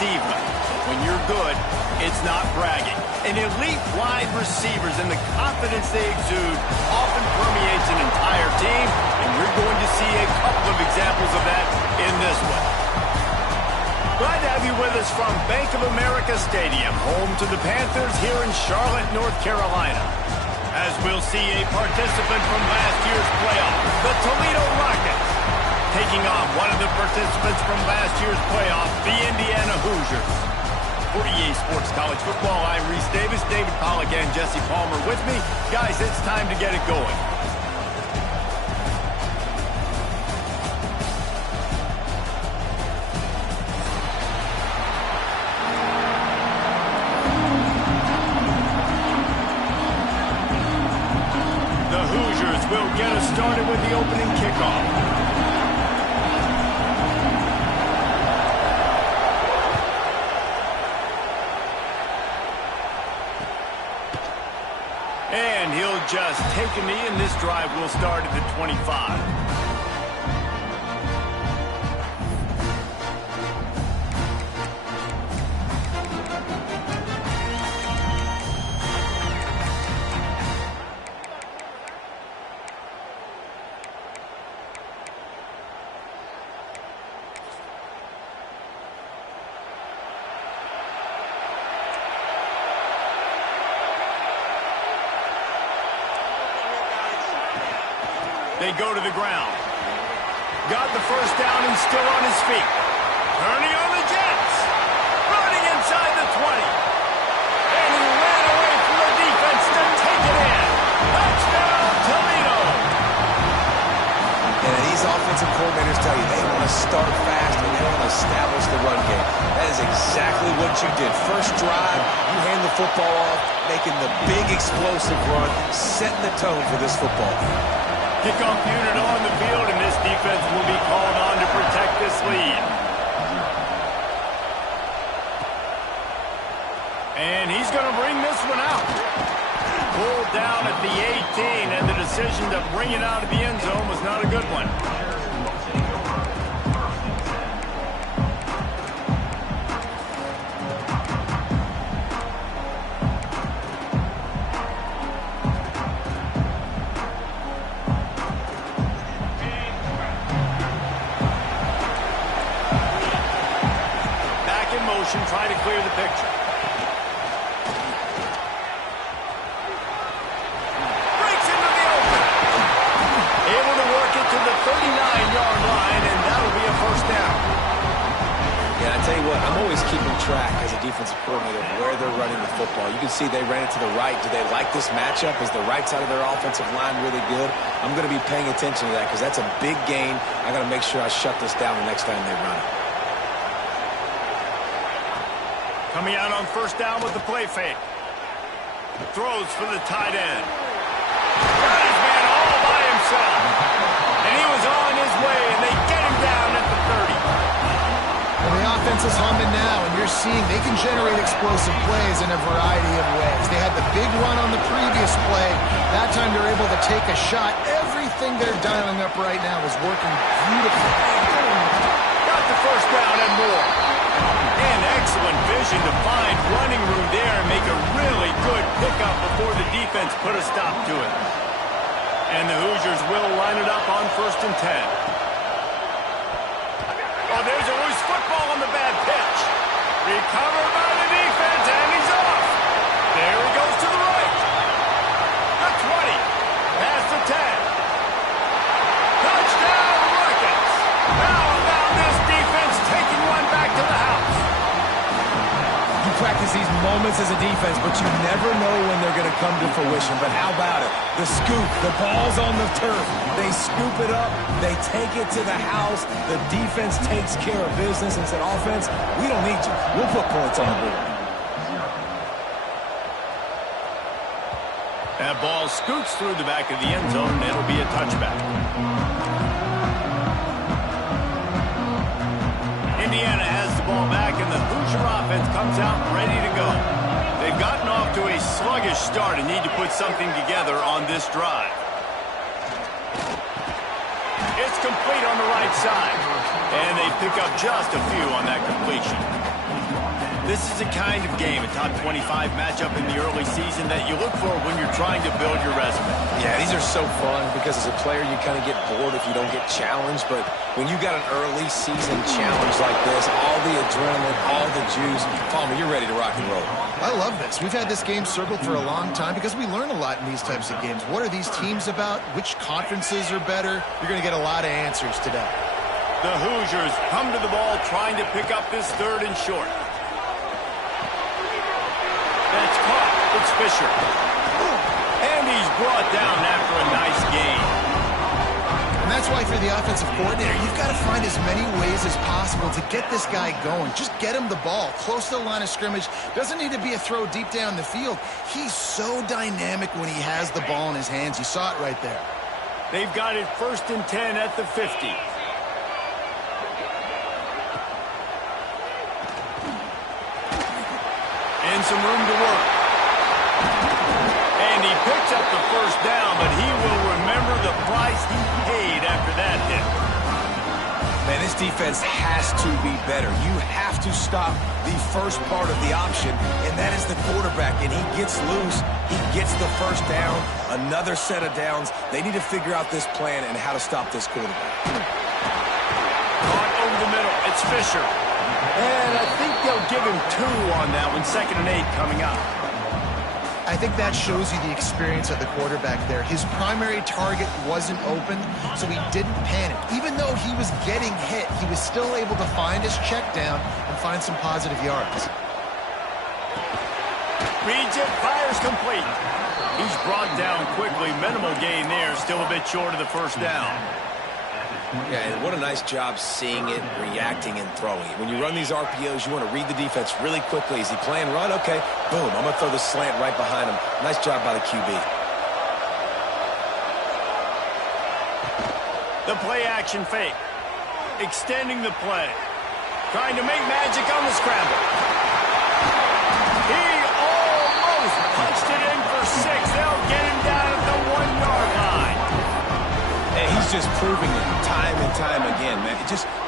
diva. When you're good, it's not bragging. And elite wide receivers and the confidence they exude often permeates an entire team, and you're going to see a couple of examples of that in this one. Glad to have you with us from Bank of America Stadium, home to the Panthers here in Charlotte, North Carolina. As we'll see a participant from last year's playoff, the Toledo Rockets, taking on one of the participants from last year's playoff, the Indiana Hoosiers. For EA Sports College Football, I'm Reese Davis, David Pollack, and Jesse Palmer with me. Guys, it's time to get it going. The Hoosiers will get us started with the opening kickoff. And he'll just take a knee, and this drive will start at the 25. They go to the ground. Got the first down and still on his feet. Turning on the Jets. Running inside the 20. And he ran away from the defense to take it in. Touchdown, Toledo. And these offensive coordinators tell you they want to start fast and they want to establish the run game. That is exactly what you did. First drive, you hand the football off, making the big explosive run, setting the tone for this football game. Kickoff unit on the field, and this defense will be called on to protect this lead. And he's going to bring this one out. Pulled down at the 18, and the decision to bring it out of the end zone was not a good one. Try to clear the picture. Breaks into the open. Able to work it to the 39-yard line, and that'll be a first down. Yeah, I tell you what, I'm always keeping track as a defensive coordinator of where they're running the football. You can see they ran it to the right. Do they like this matchup? Is the right side of their offensive line really good? I'm going to be paying attention to that because that's a big gain. I got to make sure I shut this down the next time they run it. Coming out on first down with the play fake. Throws for the tight end. Got his man all by himself. And he was on his way, and they get him down at the 30. Well, the offense is humming now, and you're seeing they can generate explosive plays in a variety of ways. They had the big run on the previous play. That time they're able to take a shot. Everything they're dialing up right now is working beautifully. Got the first down and more. And excellent vision to find running room there and make a really good pickup before the defense put a stop to it. And the Hoosiers will line it up on 1st and 10. Oh, there's a loose football on the bad pitch. Recovered by the defense, and he's off. There he goes to the right. The 20. Past the 10. Touchdown, Rockets. How about this defense taking one back to the house? You practice these moments as a defense, but you never know when they're going to come to fruition. But how about it? The scoop, the ball's on the turf. They scoop it up. They take it to the house. The defense takes care of business and said, offense, we don't need you. We'll put points on the board. That ball scoots through the back of the end zone, and it'll be a touchback. Indiana has the ball back, and the Hoosier offense comes out ready to go. They've gotten off to a sluggish start and need to put something together on this drive. It's complete on the right side, and they pick up just a few on that completion. This is the kind of game, a top 25 matchup in the early season, that you look for when you're trying to build your resume. Yeah, these are so fun because as a player, you kind of get bored if you don't get challenged. But when you got an early season challenge like this, all the adrenaline, all the juice, Palmer, you're ready to rock and roll. I love this. We've had this game circled for a long time because we learn a lot in these types of games. What are these teams about? Which conferences are better? You're going to get a lot of answers today. The Hoosiers come to the ball trying to pick up this 3rd and short. That's caught. It's Fisher. And he's brought down after a nice gain. And that's why for the offensive coordinator, you've got to find as many ways as possible to get this guy going. Just get him the ball close to the line of scrimmage. Doesn't need to be a throw deep down the field. He's so dynamic when he has the ball in his hands. You saw it right there. They've got it 1st and 10 at the 50. And some room to work. And he picks up the 1st down, but he will remember the price he paid after that hit. Man, this defense has to be better. You have to stop the first part of the option, and that is the quarterback. And he gets loose. He gets the 1st down, another set of downs. They need to figure out this plan and how to stop this quarterback. Caught over the middle. It's Fisher. And I think they'll give him 2 on that one. 2nd and 8 coming up. I think that shows you the experience of the quarterback there. His primary target wasn't open, so he didn't panic. Even though he was getting hit, he was still able to find his check down and find some positive yards. Reads it, fires complete. He's brought down quickly. Minimal gain there. Still a bit short of the 1st down. Yeah, and what a nice job seeing it, reacting, and throwing it. When you run these RPOs, you want to read the defense really quickly. Is he playing run? Okay, boom, I'm going to throw the slant right behind him. Nice job by the QB. The play-action fake. Extending the play. Trying to make magic on the scramble. He almost punched it in for 6. They'll get him down at the 1-yard line. And he's just proving it time and time again, man.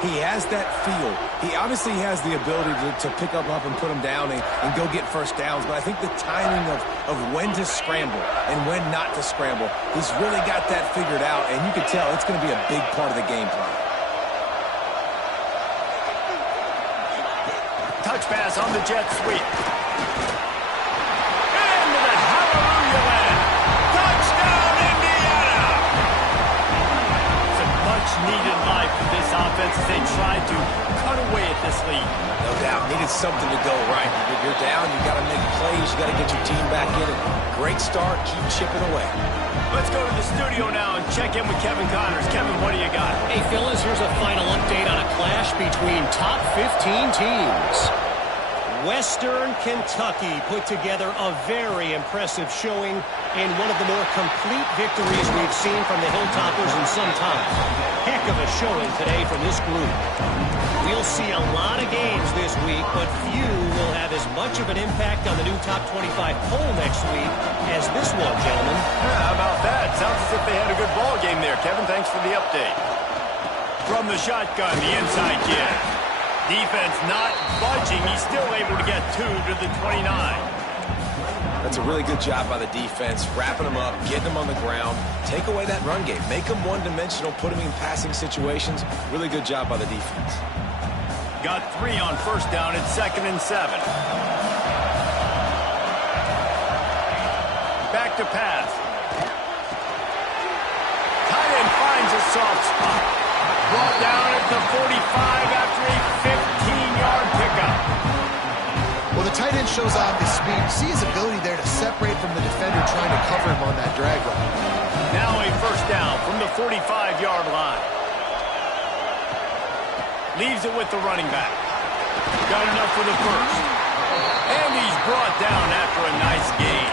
He has that feel. He obviously has the ability to pick up and put him down and go get 1st downs, but I think the timing of when to scramble and when not to scramble, he's really got that figured out, and you can tell it's going to be a big part of the game plan. Touch pass on the jet sweep. Into the hallelujah land. Touchdown, Indiana! Some much-needed life for this offense as they tried to cut away at this lead. No doubt. Needed something to go right. You're down. You got to make plays. You got to get your team back in it. Great start. Keep chipping away. Let's go to the studio now and check in with Kevin Connors. Kevin, what do you got? Hey, Phyllis, here's a final update on a clash between top 15 teams. Western Kentucky put together a very impressive showing in one of the more complete victories we've seen from the Hilltoppers in some time. Heck of a showing today from this group. We'll see a lot of games this week, but few will have as much of an impact on the new top 25 poll next week as this one, gentlemen. How about that? Sounds as if they had a good ball game there. Kevin, thanks for the update. From the shotgun, the inside kid. Defense not budging. He's still able to get 2 to the 29. That's a really good job by the defense, wrapping them up, getting them on the ground, take away that run game, make them one-dimensional, put them in passing situations. Really good job by the defense. Got 3 on 1st down at 2nd and 7. Back to pass. Tight end finds a soft spot. Brought down at the 45 after a 15-yard pickup. Well, the tight end shows off his speed. See his ability there to separate from the defender trying to cover him on that drag route. Now a 1st down from the 45-yard line. Leaves it with the running back. Got enough for the 1st. And he's brought down after a nice gain.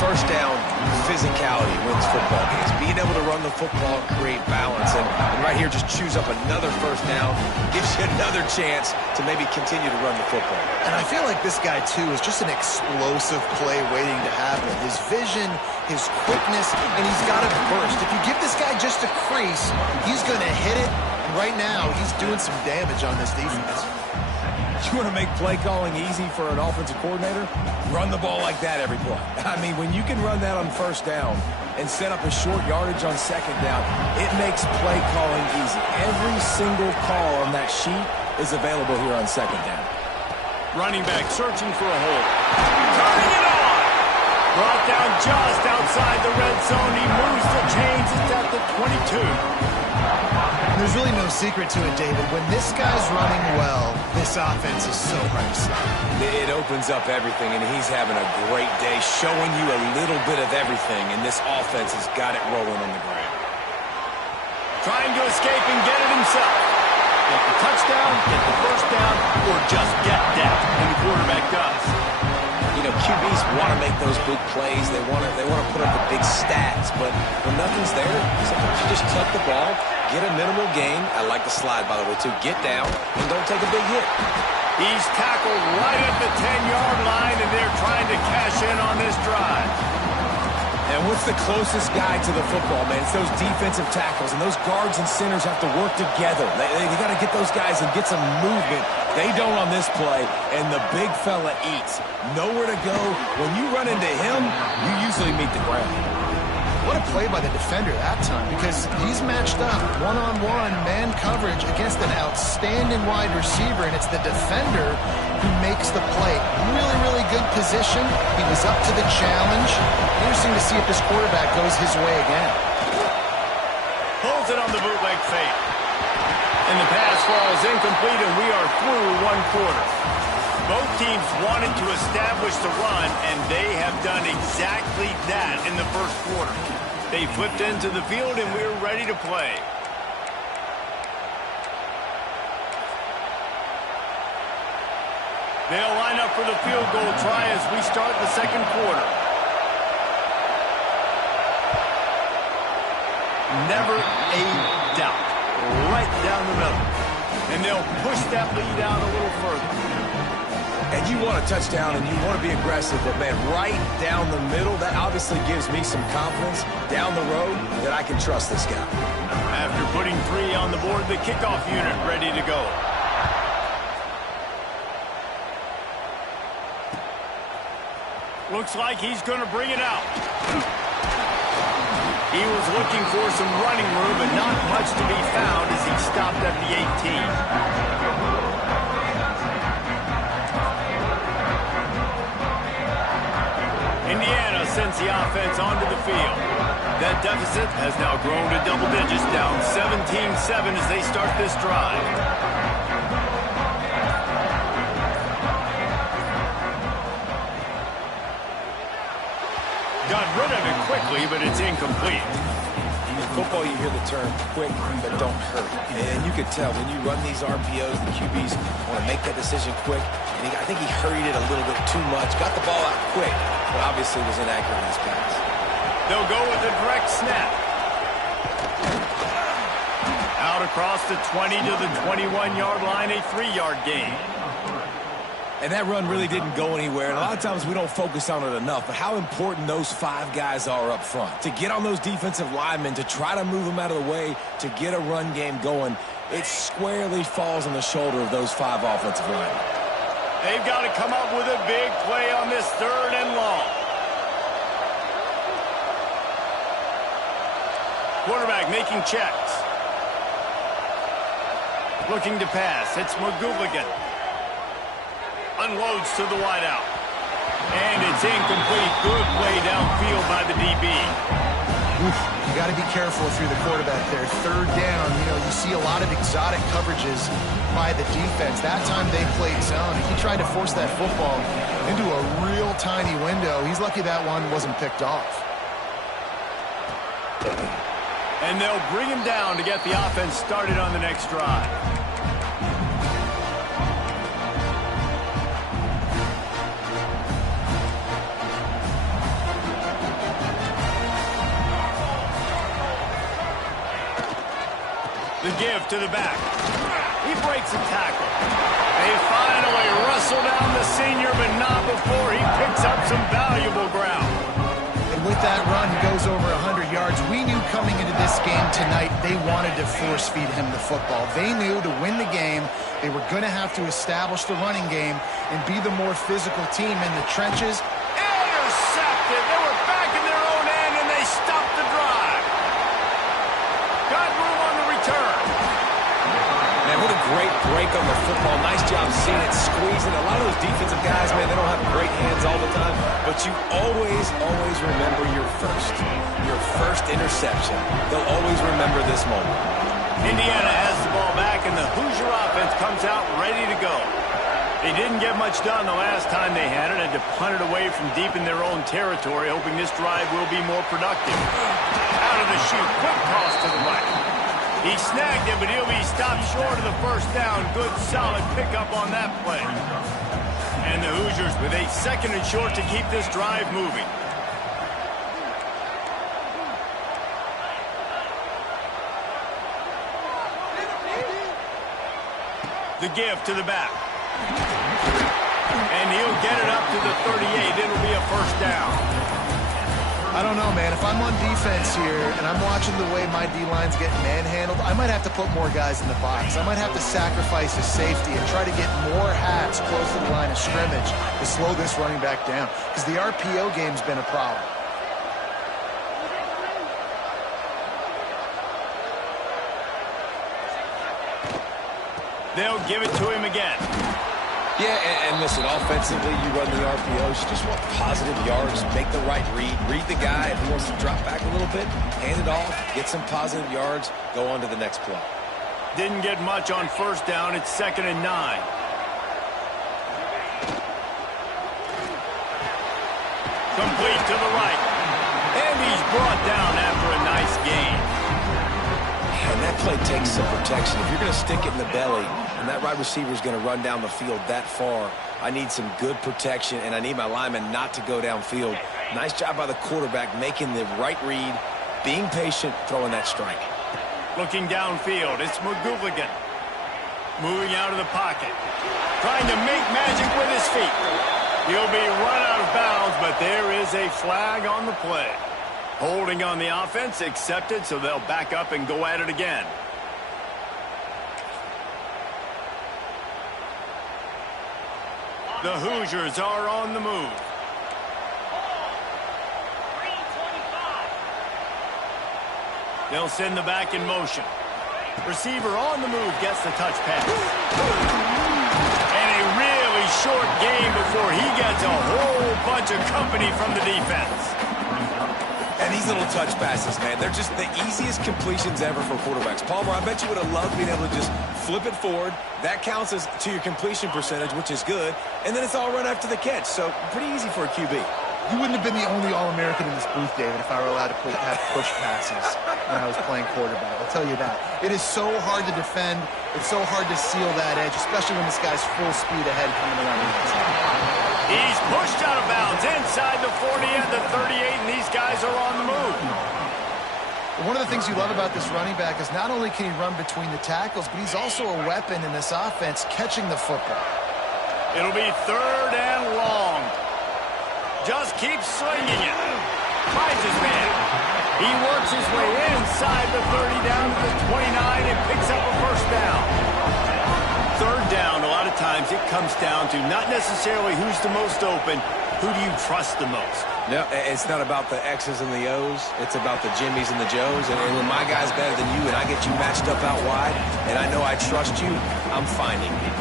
1st down, physicality wins football games. Being able to run the football and create balance. And right here, just choose up another 1st down. Gives you another chance to maybe continue to run the football. And I feel like this guy, too, is just an explosive play waiting to happen. His vision, his quickness, and he's got a burst. If you give this guy just a crease, he's going to hit it. And right now, he's doing some damage on this defense. You want to make play calling easy for an offensive coordinator? Run the ball like that every play. I mean, when you can run that on first down and set up a short yardage on second down, it makes play calling easy. Every single call on that sheet is available here on second down. Running back searching for a hole. Turning it on! Brought down just outside the red zone. He moves the chains. It's at the 22. There's really no secret to it, David. When this guy's running well, this offense is so hard to stop. It opens up everything, and he's having a great day, showing you a little bit of everything, and this offense has got it rolling on the ground. Trying to escape and get it himself. Get the touchdown, get the first down, or just get down, and the quarterback does. You know, QBs want to make those big plays. They want to put up the big stats, but when nothing's there, sometimes you just tuck the ball, get a minimal gain. I like the slide, by the way, too. Get down and don't take a big hit. He's tackled right at the 10-yard line, and they're trying to cash in on this drive. And what's the closest guy to the football, man? It's those defensive tackles, and those guards and centers have to work together. They got to get those guys and get some movement. They don't on this play, and the big fella eats. Nowhere to go. When you run into him, you usually meet the ground. What a play by the defender that time, because he's matched up one-on-one man coverage against an outstanding wide receiver, and it's the defender who makes the play. Really, really good position. He was up to the challenge. Interesting to see if this quarterback goes his way again. Pulls it on the bootleg fake. And the pass falls incomplete, and we are through one quarter. Both teams wanted to establish the run, and they have done exactly that in the first quarter. They flipped into the field, and we're ready to play. They'll line up for the field goal try as we start the second quarter. Never a doubt. Right down the middle. And they'll push that lead out a little further. And you want a touchdown and you want to be aggressive, but, man, right down the middle, that obviously gives me some confidence down the road that I can trust this guy. After putting 3 on the board, the kickoff unit ready to go. Looks like he's going to bring it out. He was looking for some running room, but not much to be found as he stopped at the 18. Indiana sends the offense onto the field. That deficit has now grown to double digits, down 17-7 as they start this drive. Got rid of it quickly, but it's incomplete. In football, you hear the term quick, but don't hurt. And you can tell when you run these RPOs, the QBs want to make that decision quick. And I think he hurried it a little bit too much. Got the ball out quick, but obviously was inaccurate in his pass. They'll go with a direct snap. Out across the 20 to the 21-yard line, a 3-yard gain. And that run really didn't go anywhere. And a lot of times we don't focus on it enough. But how important those 5 guys are up front. To get on those defensive linemen, to try to move them out of the way, to get a run game going, it squarely falls on the shoulder of those 5 offensive linemen. They've got to come up with a big play on this 3rd and long. Quarterback making checks. Looking to pass. It's McGooligan. Unloads to the wideout. And it's incomplete. Good play downfield by the DB. You got to be careful through the quarterback there. 3rd down, you see a lot of exotic coverages by the defense. That time they played zone. He tried to force that football into a real tiny window. He's lucky that one wasn't picked off. And they'll bring him down to get the offense started on the next drive. The give to the back. He breaks a tackle. They finally wrestle down the senior, but not before he picks up some valuable ground. And with that run, he goes over 100 yards. We knew coming into this game tonight, they wanted to force-feed him the football. They knew to win the game, they were going to have to establish the running game and be the more physical team in the trenches. Intercepted. They were back in their own end, and they stopped the drive. Got room on the return. Man, what a great break on the football. Nice job seeing it, squeezing. A lot of those defensive guys, man, they don't have great hands all the time, but you always remember your first interception. They'll always remember this moment. Indiana has the ball back, and the Hoosier offense comes out ready to go. They didn't get much done the last time they had it, and to punt it away from deep in their own territory, hoping this drive will be more productive. Out of the chute, quick toss to the right. He snagged it, but he'll be stopped short of the first down. Good, solid pickup on that play. And the Hoosiers with a 2nd and short to keep this drive moving. The give to the back. And he'll get it up to the 38. It'll be a first down. I don't know, man. If I'm on defense here and I'm watching the way my D-line's getting manhandled, I might have to put more guys in the box. I might have to sacrifice his safety and try to get more hats close to the line of scrimmage to slow this running back down, because the RPO game's been a problem. They'll give it to him again. Yeah, and listen, offensively, you run the RPOs. You just want positive yards, make the right read the guy. If he wants to drop back a little bit, hand it off, get some positive yards, go on to the next play. Didn't get much on first down. It's 2nd and 9. Complete to the right. And he's brought down after a nice gain. And that play takes some protection. If you're going to stick it in the belly and that wide receiver is going to run down the field that far, I need some good protection, and I need my lineman not to go downfield. Nice job by the quarterback making the right read, being patient, throwing that strike. Looking downfield, it's McGoughigan. Moving out of the pocket. Trying to make magic with his feet. He'll be run out of bounds, but there is a flag on the play. Holding on the offense, accepted, so they'll back up and go at it again. The Hoosiers are on the move. They'll send the back in motion. Receiver on the move gets the touch pass. And a really short game before he gets a whole bunch of company from the defense. And these little touch passes, man, they're just the easiest completions ever for quarterbacks. Palmer, I bet you would have loved being able to just flip it forward. That counts as to your completion percentage, which is good. And then it's all run after the catch. So pretty easy for a QB. You wouldn't have been the only All-American in this booth, David, if I were allowed to have push passes when I was playing quarterback. I'll tell you that. It is so hard to defend. It's so hard to seal that edge, especially when this guy's full speed ahead coming around the inside. He's pushed out of bounds inside the 40 and the 38, and these guys are on the move. One of the things you love about this running back is not only can he run between the tackles, but he's also a weapon in this offense catching the football. It'll be 3rd and long. Just keeps swinging it. Finds his man. He works his way inside the 30 down to the 29 and picks up a first down. 3rd down, a lot of times it comes down to not necessarily who's the most open, who do you trust the most? No, it's not about the X's and the O's. It's about the Jimmys and the Joes. And when my guy's better than you and I get you matched up out wide and I know I trust you, I'm finding you.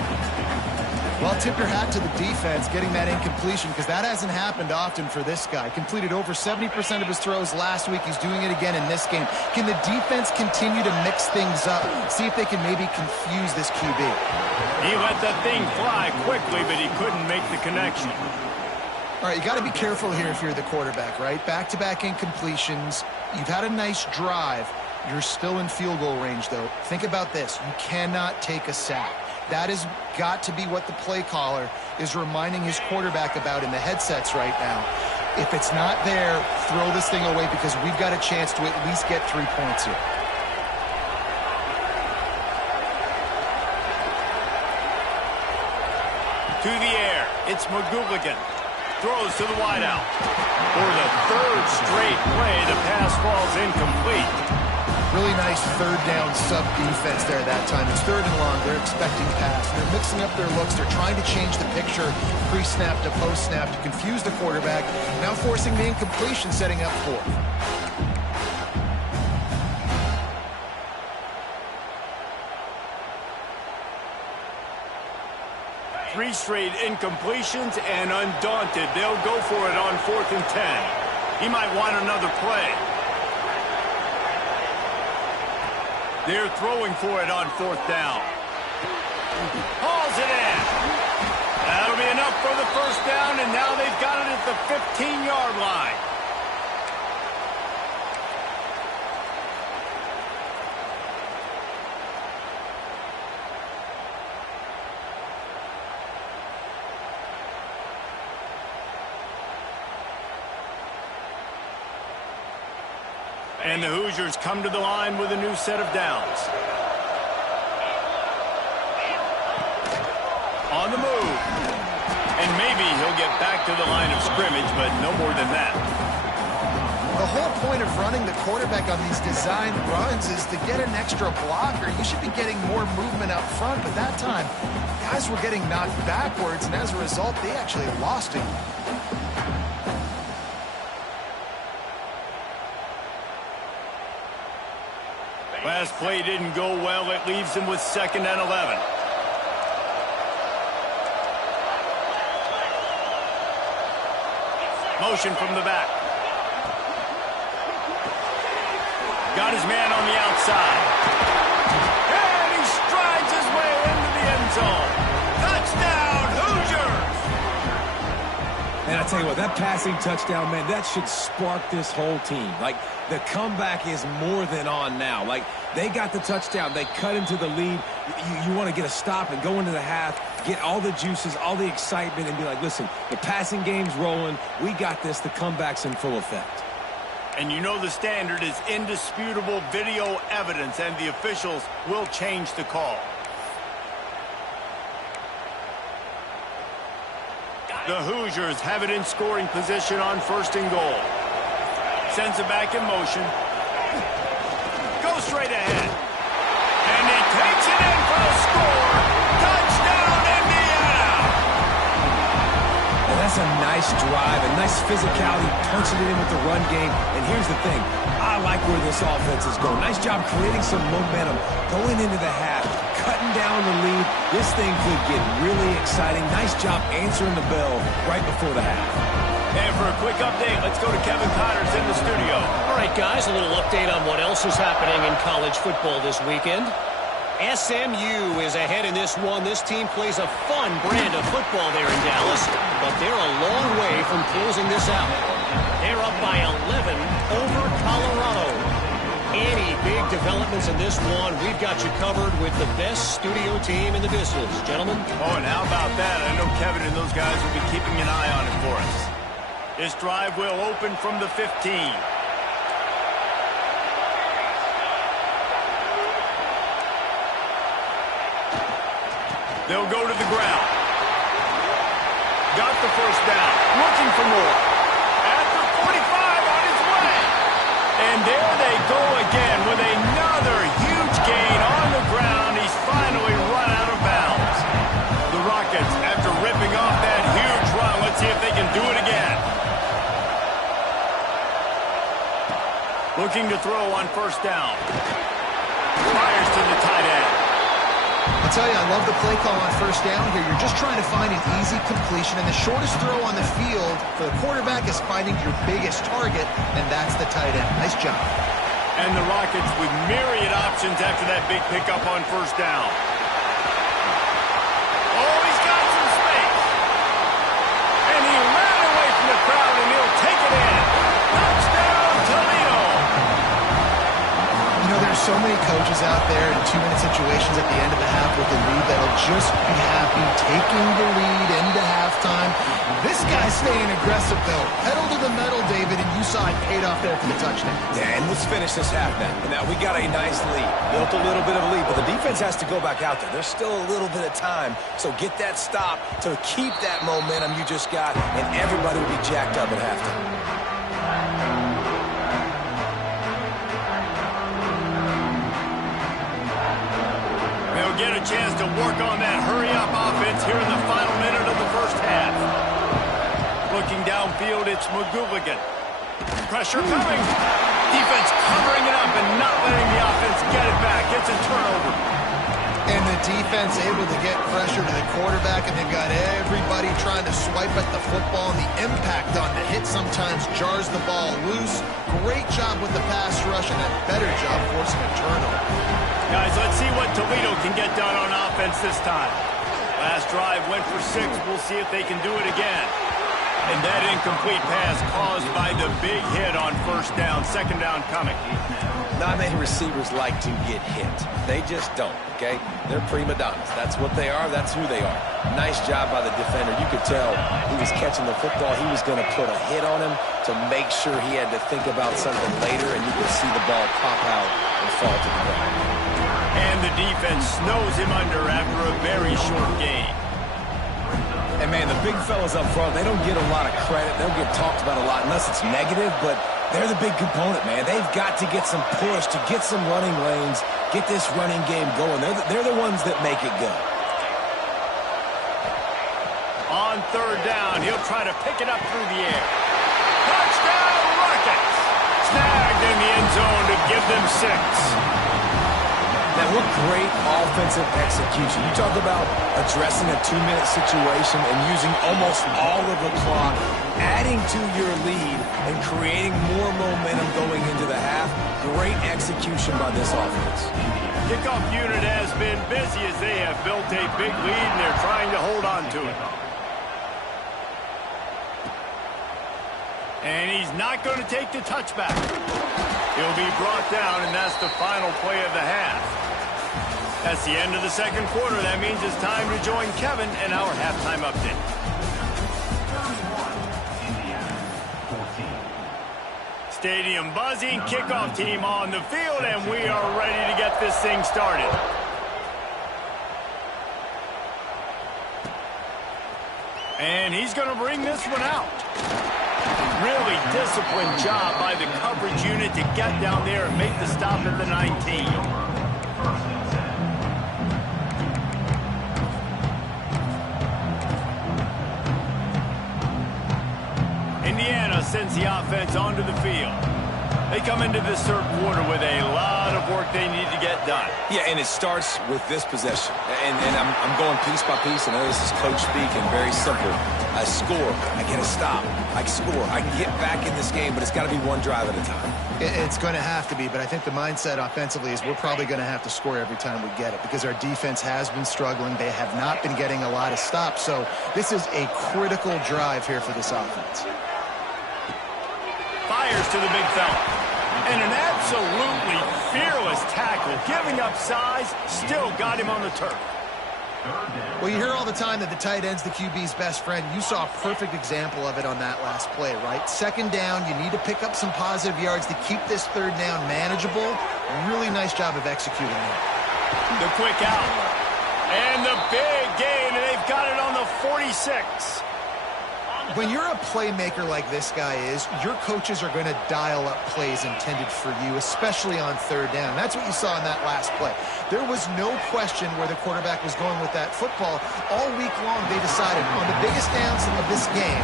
Well, tip your hat to the defense getting that incompletion, because that hasn't happened often for this guy. Completed over 70% of his throws last week. He's doing it again in this game. Can the defense continue to mix things up? See if they can maybe confuse this QB. He let that thing fly quickly, but he couldn't make the connection. All right, you got to be careful here if you're the quarterback, right? Back-to-back incompletions. You've had a nice drive. You're still in field goal range, though. Think about this. You cannot take a sack. That has got to be what the play caller is reminding his quarterback about in the headsets right now. If it's not there, throw this thing away, because we've got a chance to at least get 3 points here. To the air, it's McGoughigan. Throws to the wideout. For the 3rd straight play, the pass falls incomplete. Really nice third down sub defense there that time. It's third and long. They're expecting pass. They're mixing up their looks. They're trying to change the picture pre-snap to post-snap to confuse the quarterback. Now forcing the incompletion, setting up fourth. Three straight incompletions, and undaunted, they'll go for it on 4th and 10. He might want another play. They're throwing for it on 4th down. Hauls it in. That'll be enough for the first down, and now they've got it at the 15-yard line. And the Hoosiers come to the line with a new set of downs. On the move. And maybe he'll get back to the line of scrimmage, but no more than that. The whole point of running the quarterback on these designed runs is to get an extra blocker. You should be getting more movement up front, but that time, guys were getting knocked backwards, and as a result, they actually lost it. Last play didn't go well. It leaves him with 2nd and 11. Motion from the back. Got his man on the outside. And he strides his way into the end zone. Touchdown, Hoosiers! And I tell you what, that passing touchdown, man, that should spark this whole team. Like, the comeback is more than on now. Like, they got the touchdown. They cut into the lead. You want to get a stop and go into the half, get all the juices, all the excitement, and be like, listen, the passing game's rolling. We got this. The comeback's in full effect. And you know the standard is indisputable video evidence, and the officials will change the call. The Hoosiers have it in scoring position on 1st and goal. Sends it back in motion. Goes straight ahead. And he takes it in for a score. Touchdown, Indiana! And that's a nice drive, a nice physicality, punching it in with the run game. And here's the thing. I like where this offense is going. Nice job creating some momentum, going into the half, cutting down the lead. This thing could get really exciting. Nice job answering the bell right before the half. And for a quick update, let's go to Kevin Connors in the studio. All right, guys, a little update on what else is happening in college football this weekend. SMU is ahead in this one. This team plays a fun brand of football there in Dallas, but they're a long way from closing this out. They're up by 11 over Colorado. Any big developments in this one, we've got you covered with the best studio team in the business. Gentlemen? Oh, and how about that? I know Kevin and those guys will be keeping an eye on it for us. This drive will open from the 15. They'll go to the ground. Got the first down. Looking for more. At the 45 on his way. And there they go again with another huge gain on the ground. He's finally run out of bounds. The Rockets, after ripping off that huge run, let's see if they can do it again. Looking to throw on 1st down. Fires to the tight end. I'll tell you, I love the play call on 1st down here. You're just trying to find an easy completion, and the shortest throw on the field for the quarterback is finding your biggest target, and that's the tight end. Nice job. And the Rockets with myriad options after that big pickup on 1st down. Oh, he's got some space. And he ran away from the crowd, and he'll take it in. Touchdown, Toledo. You know, there's so many coaches out there in 2-minute situations at the end of the half with the lead that'll just be happy taking the lead into halftime. This guy's staying aggressive, though. Pedal to the metal, David, and you saw it paid off there for the touchdown. Yeah, and let's finish this half now. Now, we got a nice lead. Built a little bit of a lead, but the defense has to go back out there. There's still a little bit of time, so get that stop to keep that momentum you just got, and everybody will be jacked up at halftime. chance to work on that hurry-up offense here in the final minute of the first half. Looking downfield, it's McGooligan. Pressure coming. Defense covering it up and not letting the offense get it back. It's a turnover. And the defense able to get pressure to the quarterback, and they've got everybody trying to swipe at the football, and the impact on the hit sometimes jars the ball loose. Great job with the pass rush, and a better job forcing a turnover. Guys, let's see what Toledo can get done on offense this time. Last drive went for 6. We'll see if they can do it again. And that incomplete pass caused by the big hit on first down. Second down coming. Not many receivers like to get hit. They just don't, okay? They're prima donnas. That's what they are. That's who they are. Nice job by the defender. You could tell he was catching the football. He was going to put a hit on him to make sure he had to think about something later, and you could see the ball pop out and fall to the ground. And the defense snows him under after a very short game. And, man, the big fellas up front, they don't get a lot of credit. They'll get talked about a lot unless it's negative, but they're the big component, man. They've got to get some push, to get some running lanes, get this running game going. They're the ones that make it go. On third down, he'll try to pick it up through the air. Touchdown, Rockets! Snagged in the end zone to give them 6. Now, what great offensive execution. You talk about addressing a 2-minute situation and using almost all of the clock, adding to your lead and creating more momentum going into the half. Great execution by this offense. Kickoff unit has been busy as they have built a big lead and they're trying to hold on to it. And he's not going to take the touchback. He'll be brought down, and that's the final play of the half. That's the end of the second quarter. That means it's time to join Kevin in our halftime update. Stadium buzzing, kickoff team on the field, and we are ready to get this thing started. And he's going to bring this one out. Really disciplined job by the coverage unit to get down there and make the stop at the 19. Indiana sends the offense onto the field. They come into this third quarter with a lot of work they need to get done. Yeah, and it starts with this possession. And I'm going piece by piece. I know this is coach speak and very simple. I score. I get a stop. I score. I get back in this game, but it's got to be one drive at a time. It's going to have to be, but I think the mindset offensively is we're probably going to have to score every time we get it because our defense has been struggling. They have not been getting a lot of stops. So this is a critical drive here for this offense. Fires to the big fella. And an absolutely fearless tackle. Giving up size, still got him on the turf. Well, you hear all the time that the tight end's the QB's best friend. You saw a perfect example of it on that last play, right? Second down, you need to pick up some positive yards to keep this third down manageable. Really nice job of executing it. The quick out. And the big gain, and they've got it on the 46. When you're a playmaker like this guy is, your coaches are going to dial up plays intended for you, especially on third down. That's what you saw in that last play. There was no question where the quarterback was going with that football. All week long, they decided on the biggest downs of this game,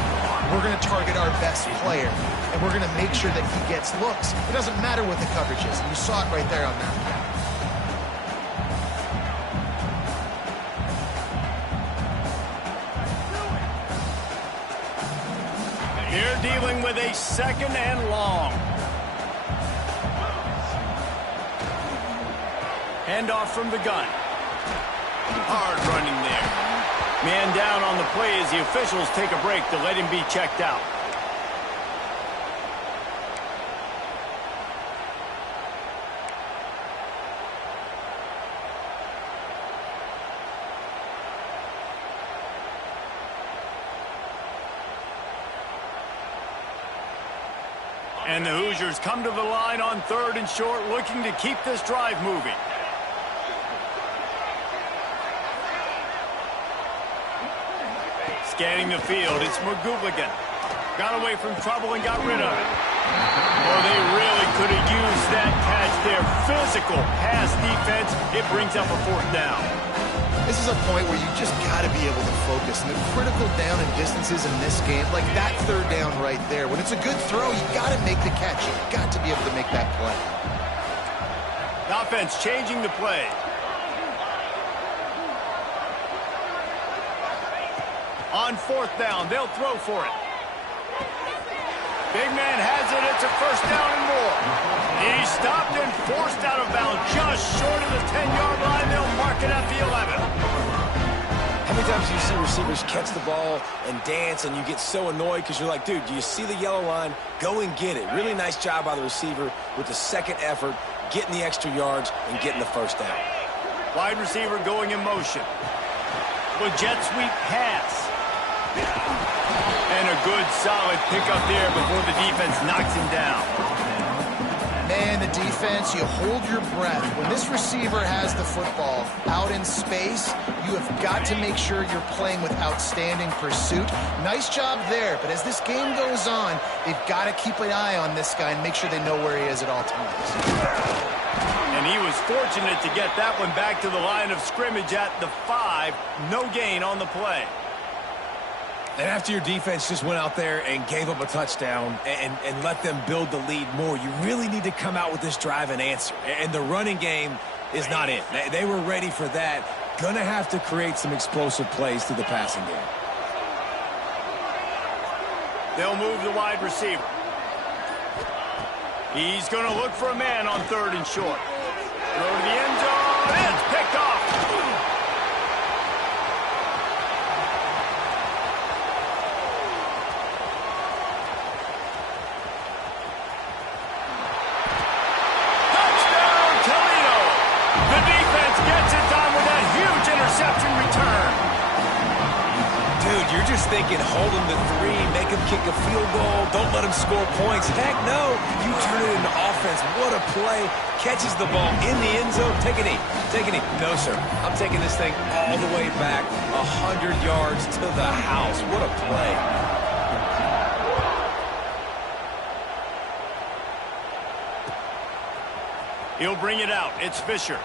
we're going to target our best player, and we're going to make sure that he gets looks. It doesn't matter what the coverage is. You saw it right there on that play. They're dealing with a second and long. Handoff from the gun. Hard running there. Man down on the play as the officials take a break to let him be checked out. And the Hoosiers come to the line on third and short, looking to keep this drive moving. Scanning the field, it's McGooligan. Got away from trouble and got rid of it. Oh, they really could have used that catch there. Physical pass defense. It brings up a fourth down. This is a point where you just got to be able to focus. And the critical down and distances in this game, like that third down right there, when it's a good throw, you got to make the catch. You've got to be able to make that play. The offense changing the play. On fourth down, they'll throw for it. Big man has it. It's a first down and more. He's stopped and forced out of bounds just short of the 10-yard line. They'll mark it at the 11. How many times do you see receivers catch the ball and dance and you get so annoyed because you're like, dude, do you see the yellow line? Go and get it. Really nice job by the receiver with the second effort, getting the extra yards and getting the first down. Wide receiver going in motion. With jet sweep pass. And a good, solid pickup there before the defense knocks him down. Man, the defense, you hold your breath. When this receiver has the football out in space, you have got to make sure you're playing with outstanding pursuit. Nice job there, but as this game goes on, they've got to keep an eye on this guy and make sure they know where he is at all times. And he was fortunate to get that one back to the line of scrimmage at the 5. No gain on the play. And after your defense just went out there and gave up a touchdown and let them build the lead more, you really need to come out with this drive and answer. And the running game is not it. They were ready for that. Gonna have to create some explosive plays through the passing game. They'll move the wide receiver. He's gonna look for a man on third and short. Throw to the end zone. It's picked off. You're just thinking, hold him to 3, make him kick a field goal, don't let him score points. Heck no, you turn it into offense. What a play. Catches the ball in the end zone. Take a knee. Take a knee. No, sir. I'm taking this thing all the way back 100 yards to the house. What a play. He'll bring it out. It's Fisher.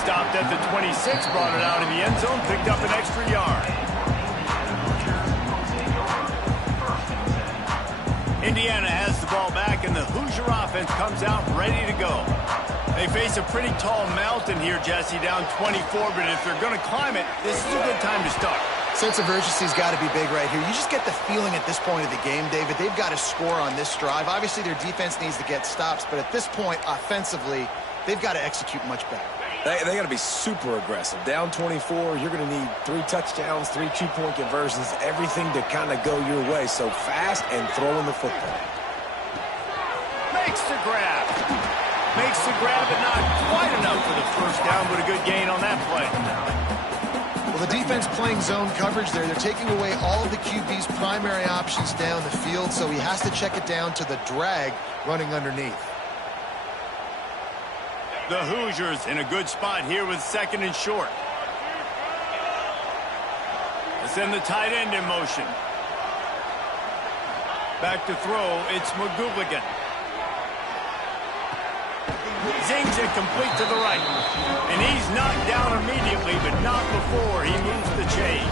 Stopped at the 26, brought it out in the end zone, picked up an extra yard. Indiana has the ball back, and the Hoosier offense comes out ready to go. They face a pretty tall mountain here, Jesse, down 24, but if they're going to climb it, this is a good time to start. Sense of urgency's got to be big right here. You just get the feeling at this point of the game, David, they've got to score on this drive. Obviously, their defense needs to get stops, but at this point, offensively, they've got to execute much better. They got to be super aggressive. Down 24, you're going to need 3 touchdowns, 3 two-point conversions, everything to kind of go your way. So fast and throwing the football. Makes the grab. Makes the grab, but not quite enough for the first down, but a good gain on that play. Well, the defense playing zone coverage there. They're taking away all of the QB's primary options down the field, so he has to check it down to the drag running underneath. The Hoosiers in a good spot here with second and short. They send the tight end in motion. Back to throw, it's McGooligan. Zings it complete to the right. And he's knocked down immediately, but not before he moves the chains.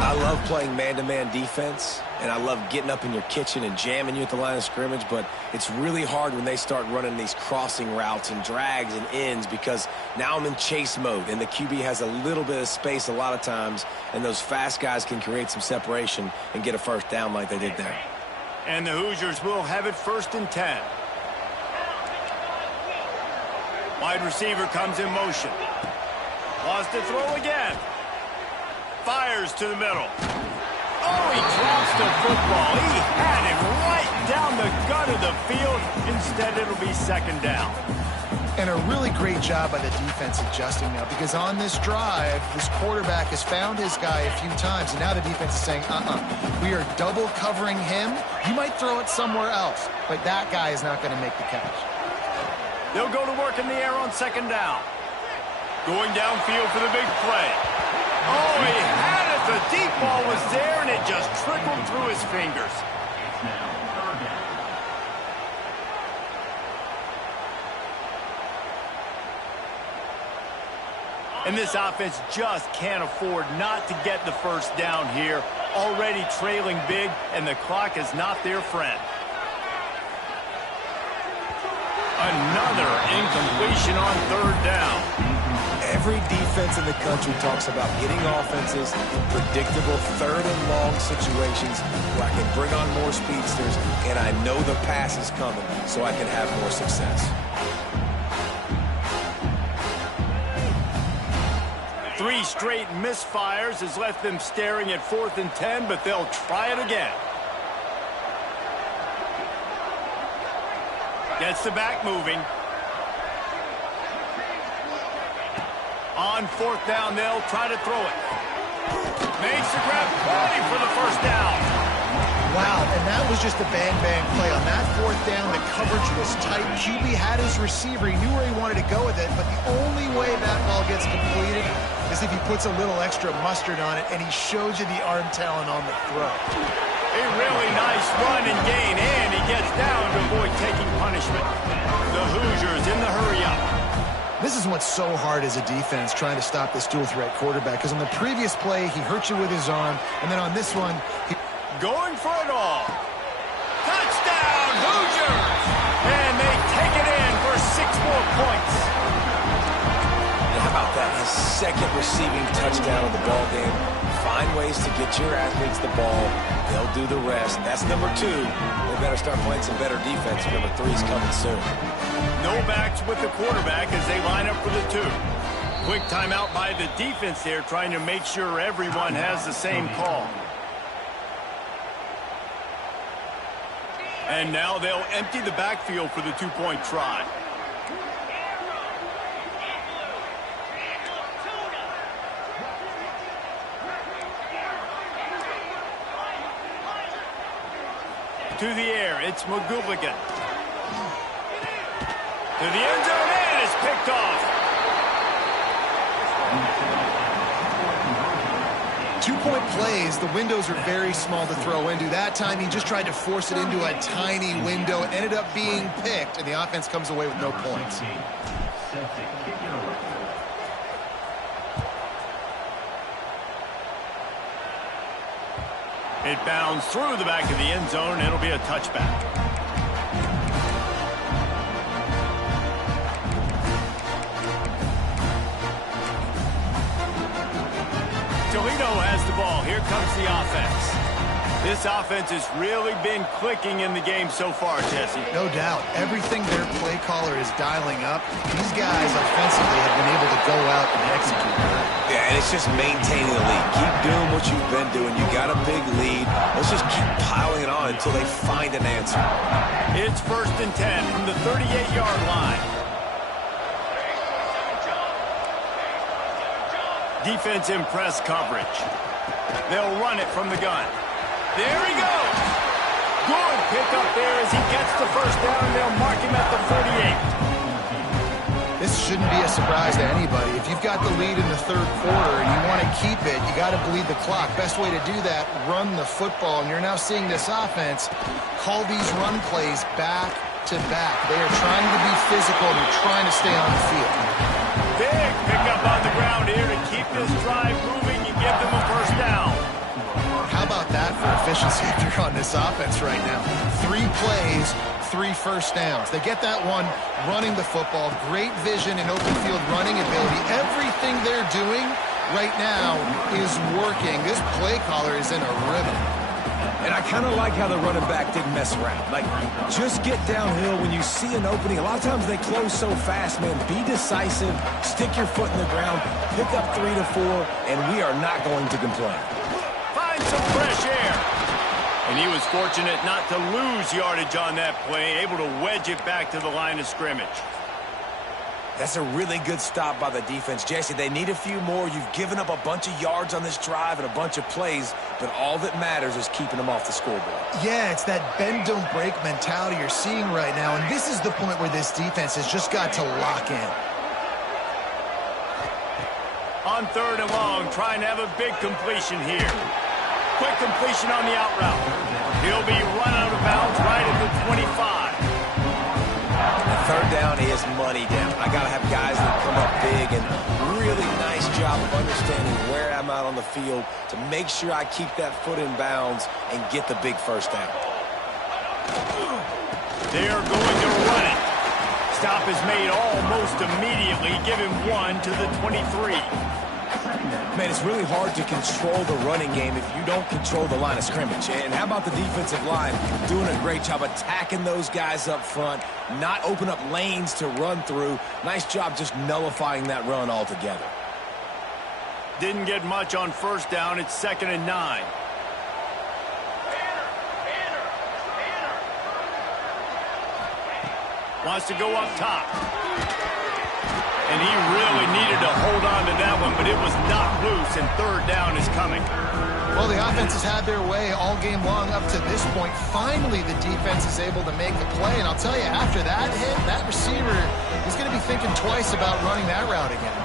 I love playing man-to-man defense, and I love getting up in your kitchen and jamming you at the line of scrimmage, but it's really hard when they start running these crossing routes and drags and ends because now I'm in chase mode, and the QB has a little bit of space a lot of times, and those fast guys can create some separation and get a first down like they did there. And the Hoosiers will have it 1st and 10. Wide receiver comes in motion. Lost to throw again. Fires to the middle. Oh, he drops the football. He had it right down the gut of the field. Instead, it'll be second down. And a really great job by the defense adjusting now, because on this drive, this quarterback has found his guy a few times, and now the defense is saying, we are double covering him. You might throw it somewhere else, but that guy is not going to make the catch. They'll go to work in the air on second down. Going downfield for the big play. Oh, he had it. The deep ball was there, and it just trickled through his fingers. And this offense just can't afford not to get the first down here. Already trailing big, and the clock is not their friend. Another incompletion on third down. Every defense in the country talks about getting offenses in predictable third and long situations where I can bring on more speedsters and I know the pass is coming so I can have more success. 3 straight misfires has left them staring at 4th and 10, but they'll try it again. Gets the back moving. On 4th down, they'll try to throw it. Makes the grab, plenty for the first down. Wow, and that was just a bang-bang play. On that 4th down, the coverage was tight. QB had his receiver. He knew where he wanted to go with it, but the only way that ball gets completed is if he puts a little extra mustard on it, and he shows you the arm talent on the throw. A really nice run and gain, and he gets down to avoid taking punishment. The Hoosiers in the hurry-up. This is what's so hard as a defense, trying to stop this dual-threat quarterback, because on the previous play, he hurt you with his arm, and then on this one, he... Going for it all. Touchdown, Hoosiers! And they take it in for 6 more points. And how about that? His second receiving touchdown of the ball game. Find ways to get your athletes the ball. They'll do the rest. That's number 2. They better start playing some better defense. Number 3's coming soon. No backs with the quarterback as they line up for the 2. Quick timeout by the defense there, trying to make sure everyone has the same call. And now they'll empty the backfield for the 2-point try. To the air, it's McGooligan. To the end zone, and it's picked off. 2-point plays, the windows are very small to throw into. That time, he just tried to force it into a tiny window. It ended up being picked, and the offense comes away with no points. It bounds through the back of the end zone. It'll be a touchback. Toledo has the ball. Here comes the offense. This offense has really been clicking in the game so far, Jesse. No doubt. Everything their play caller is dialing up, these guys offensively have been able to go out and execute. Yeah, and it's just maintaining the lead. Keep doing what you've been doing. You got a big lead. Let's just keep piling it on until they find an answer. It's 1st and 10 from the 38-yard line. Defense in press coverage. They'll run it from the gun. There he goes. Good pickup there as he gets the first down. They'll mark him at the 48. This shouldn't be a surprise to anybody. If you've got the lead in the 3rd quarter and you want to keep it, you got to bleed the clock. Best way to do that, run the football. And you're now seeing this offense call these run plays back to back. They are trying to be physical. They're trying to stay on the field. Big pickup on the ground here to keep this drive moving and give them a first down. How about that for efficiency if you're on this offense right now? 3 plays, 3 first downs. They get that one running the football. Great vision and open field running ability. Everything they're doing right now is working. This play caller is in a rhythm. And I kind of like how the running back didn't mess around. Like, just get downhill when you see an opening. A lot of times they close so fast, man. Be decisive, stick your foot in the ground, pick up 3 to 4, and we are not going to complain. Find some fresh air. And he was fortunate not to lose yardage on that play, able to wedge it back to the line of scrimmage. That's a really good stop by the defense. Jesse, they need a few more. You've given up a bunch of yards on this drive and a bunch of plays, but all that matters is keeping them off the scoreboard. Yeah, it's that bend, don't break mentality you're seeing right now, and this is the point where this defense has just got to lock in. On 3rd and long, trying to have a big completion here. Quick completion on the out route. He'll be run out of bounds right at the 25. 3rd down is money down. I got to have guys that come up big and really nice job of understanding where I'm out on the field to make sure I keep that foot in bounds and get the big first down. They're going to run it. Stop is made almost immediately. Give him 1 to the 23. Man, it's really hard to control the running game if you don't control the line of scrimmage. And how about the defensive line doing a great job attacking those guys up front, not open up lanes to run through. Nice job just nullifying that run altogether. Didn't get much on first down. It's 2nd and 9. Wants to go up top. And he really needed to hold on to that one, but it was not loose, and 3rd down is coming. Well, the offense has had their way all game long up to this point. Finally, the defense is able to make the play, and I'll tell you, after that hit, that receiver is going to be thinking twice about running that route again.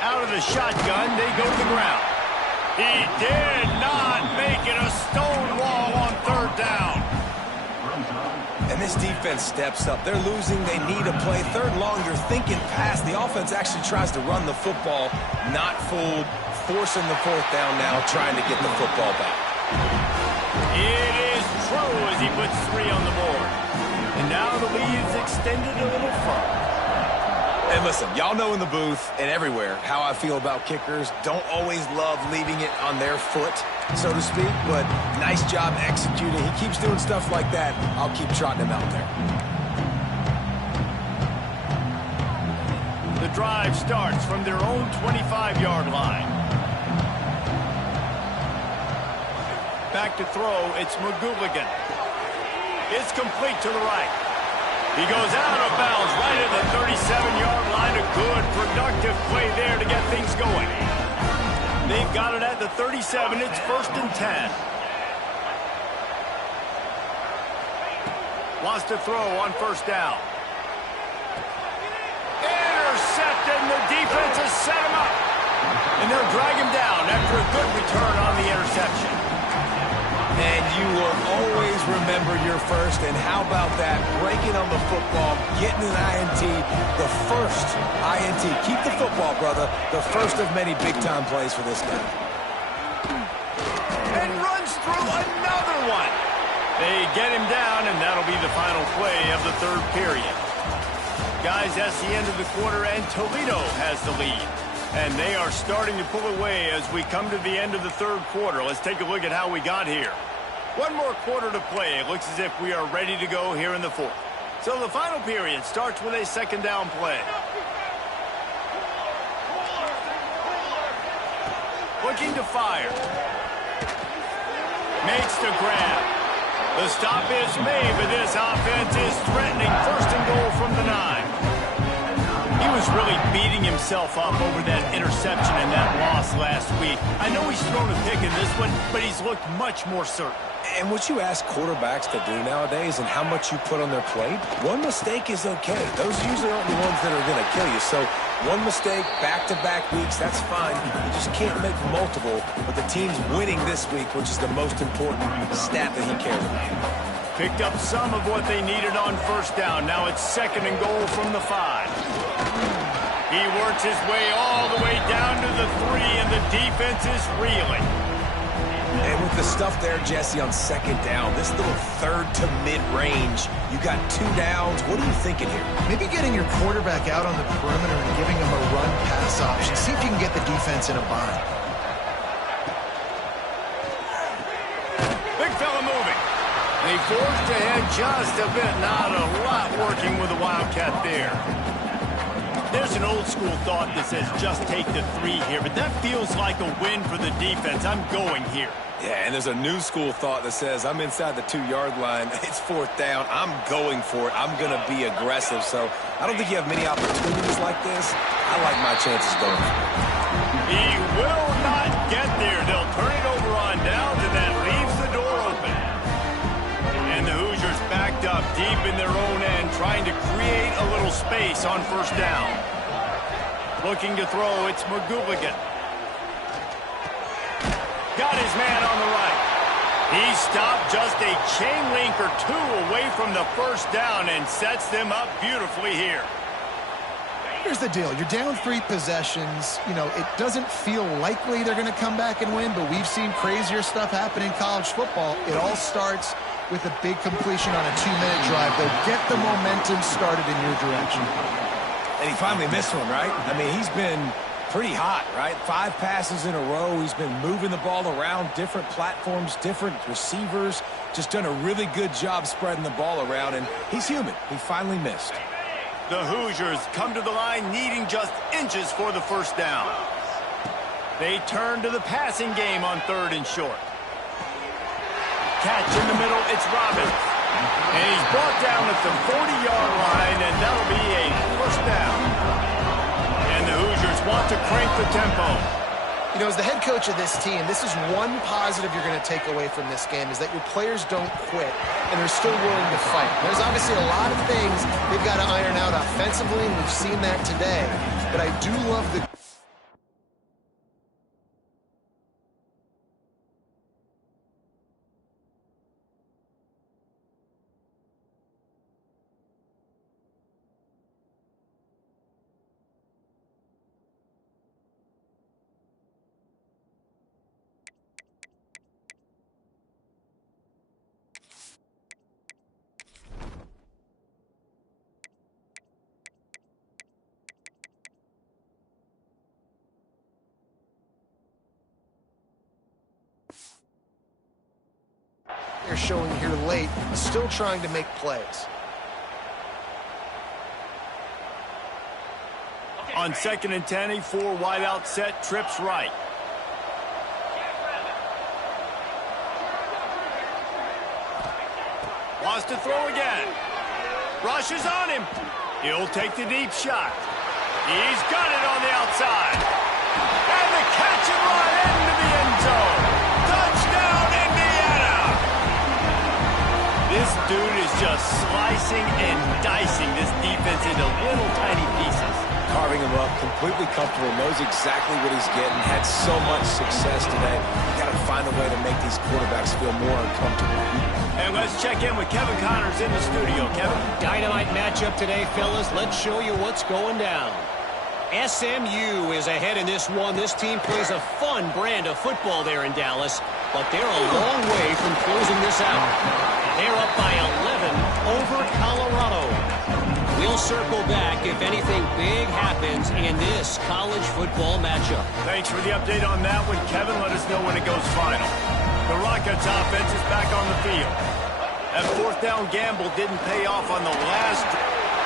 Out of the shotgun, they go to the ground. He did not make it a stone wall on 3rd down. And this defense steps up. They're losing. They need a play. 3rd long, you're thinking pass. The offense actually tries to run the football, not fooled, forcing the 4th down now, trying to get the football back. It is true as he puts 3 on the board. And now the lead is extended a little further. And listen, y'all know in the booth and everywhere how I feel about kickers. Don't always love leaving it on their foot, so to speak, but nice job executing. He keeps doing stuff like that. I'll keep trotting him out there. The drive starts from their own 25-yard line. Back to throw, it's McGooligan. It's complete to the right. He goes out of bounds right at the 37-yard line. A good, productive play there to get things going. They've got it at the 37. It's 1st and 10. Wants to throw on 1st down. Intercepted, and the defense has set him up. And they'll drag him down after a good return on the interception. And you will always remember your first, and how about that? Breaking on the football, getting an INT, the first INT. Keep the football, brother. The first of many big-time plays for this guy. And runs through another one. They get him down, and that'll be the final play of the 3rd period. Guys, that's the end of the quarter, and Toledo has the lead. And they are starting to pull away as we come to the end of the 3rd quarter. Let's take a look at how we got here. One more quarter to play. It looks as if we are ready to go here in the 4th. So the final period starts with a 2nd down play. Looking to fire. Makes the grab. The stop is made, but this offense is threatening 1st and goal from the 9. He was really beating himself up over that interception and that loss last week. I know he's thrown a pick in this one, but he's looked much more certain. And what you ask quarterbacks to do nowadays and how much you put on their plate, one mistake is okay. Those usually aren't the ones that are going to kill you. So one mistake, back-to-back weeks, that's fine. You just can't make multiple. But the team's winning this week, which is the most important stat that he cares about. Picked up some of what they needed on 1st down. Now it's 2nd and goal from the 5. He works his way all the way down to the 3, and the defense is reeling. And with the stuff there, Jesse, on 2nd down, this little 3rd to mid-range, you got 2 downs. What are you thinking here? Maybe getting your quarterback out on the perimeter and giving him a run-pass option. See if you can get the defense in a bind. Big fella moving. They forced ahead just a bit. Not a lot working with the Wildcat there. There's an old-school thought that says just take the 3 here, but that feels like a win for the defense. I'm going here. Yeah, and there's a new school thought that says I'm inside the 2-yard line. It's 4th down. I'm going for it. I'm going to be aggressive. So I don't think you have many opportunities like this. I like my chances going for it. He will not get there. They'll turn it over on downs, and that leaves the door open. And the Hoosiers backed up deep in their own end, trying to create a little space on 1st down. Looking to throw, it's McGooligan. Got his man on the right. He stopped just a chain link or two away from the first down and sets them up beautifully here. Here's the deal. You're down 3 possessions. You know, it doesn't feel likely they're going to come back and win, but we've seen crazier stuff happen in college football. It all starts with a big completion on a 2-minute drive. They'll get the momentum started in your direction. And he finally missed one, right? I mean, he's been pretty hot, right? 5 passes in a row. He's been moving the ball around, different platforms, different receivers. Just done a really good job spreading the ball around, and he's human. He finally missed. The Hoosiers come to the line needing just inches for the first down. They turn to the passing game on 3rd and short. Catch in the middle, it's Robbins. And he's brought down at the 40-yard line, and that'll be a first down. And the Hoosiers want to crank the tempo. You know, as the head coach of this team, this is one positive you're going to take away from this game, is that your players don't quit, and they're still willing to fight. There's obviously a lot of things they've got to iron out offensively, and we've seen that today. But I do love the... They're showing here late, still trying to make plays. On 2nd and 10, a 4 wide out set, trips right. Wants to throw again. Rushes on him. He'll take the deep shot. He's got it on the outside. And the catch and run into the end zone. Touchdown, Indiana! This dude is just slicing and dicing this defense into little tiny pieces. Carving him up, completely comfortable, knows exactly what he's getting, had so much success today. You got to find a way to make these quarterbacks feel more uncomfortable. And let's check in with Kevin Connors in the studio. Kevin? Dynamite matchup today, fellas. Let's show you what's going down. SMU is ahead in this one. This team plays a fun brand of football there in Dallas, but they're a long way from closing this out. They're up by 11 over Colorado. We'll circle back if anything big happens in this college football matchup. Thanks for the update on that one, Kevin. Let us know when it goes final. The Rockets offense is back on the field. That 4th down gamble didn't pay off on the last.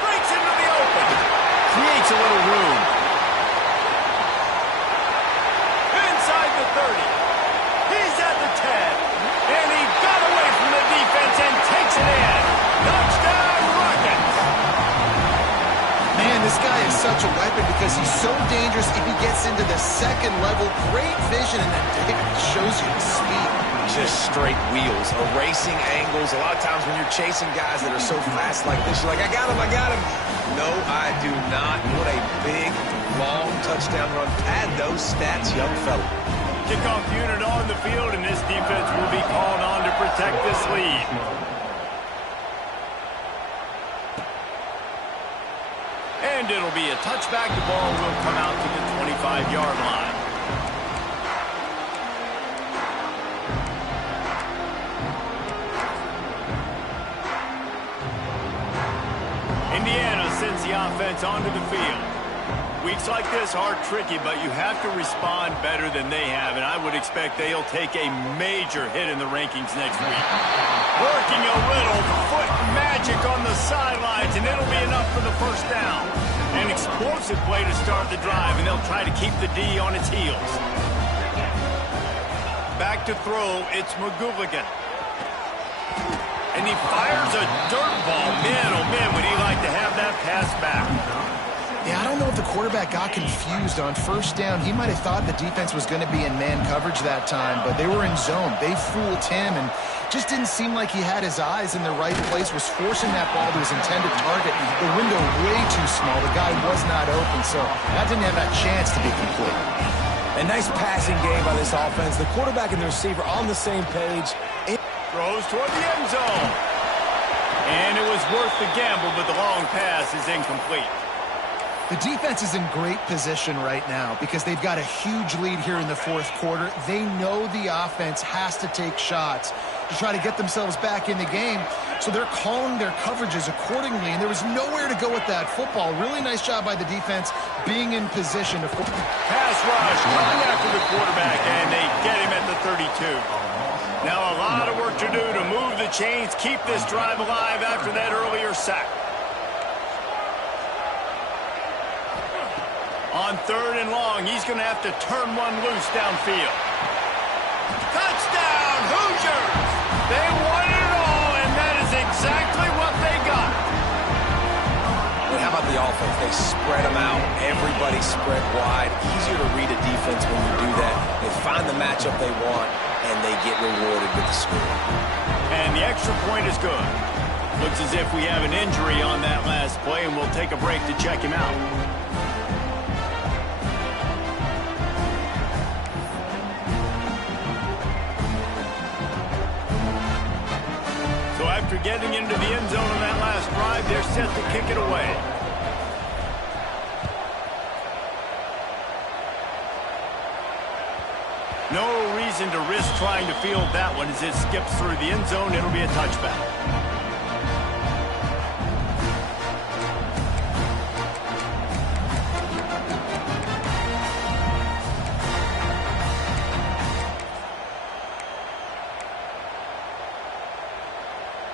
Breaks into the open. Creates a little room. Inside the 30. He's at the 10. And he got away from the defense and takes it in. Touchdown, Rockets. Man, this guy is such a weapon because he's so dangerous if he gets into the 2nd level. Great vision, and then it shows you the speed. Just straight wheels, erasing angles. A lot of times when you're chasing guys that are so fast like this, you're like, I got him, I got him. No, I do not. What a big, long touchdown run. Pad those stats, young fella. Kickoff unit on the field, and this defense will be called on to protect this lead. And it'll be a touchback. The ball will come out to the 25-yard line. Indiana sends the offense onto the field. Weeks like this are tricky, but you have to respond better than they have, and I would expect they'll take a major hit in the rankings next week. Working a little foot magic on the sidelines, and it'll be enough for the first down. An explosive play to start the drive, and they'll try to keep the D on its heels. Back to throw, it's McGooligan. And he fires a dirt ball. Man, oh man, would he like to have that pass back. Yeah, I don't know if the quarterback got confused on 1st down. He might have thought the defense was going to be in man coverage that time, but they were in zone. They fooled him, and just didn't seem like he had his eyes in the right place, was forcing that ball to his intended target. The window way too small. The guy was not open, so that didn't have that chance to be complete. A nice passing game by this offense. The quarterback and the receiver on the same page. Throws toward the end zone. And it was worth the gamble, but the long pass is incomplete. The defense is in great position right now because they've got a huge lead here in the fourth quarter. They know the offense has to take shots to try to get themselves back in the game. So they're calling their coverages accordingly, and there was nowhere to go with that football. Really nice job by the defense being in position. Pass rush, coming after the quarterback, and they get him at the 32. Now a lot of work to do to move the chains, keep this drive alive after that earlier sack. On 3rd and long, he's going to have to turn one loose downfield. Touchdown, Hoosiers! They won it all, and that is exactly what they got. Well, how about the offense? They spread them out. Everybody spread wide. Easier to read a defense when you do that. They find the matchup they want, and they get rewarded with the score. And the extra point is good. Looks as if we have an injury on that last play, and we'll take a break to check him out. So after getting into the end zone on that last drive, they're set to kick it away. No reason to risk trying to field that one as it skips through the end zone. It'll be a touchback.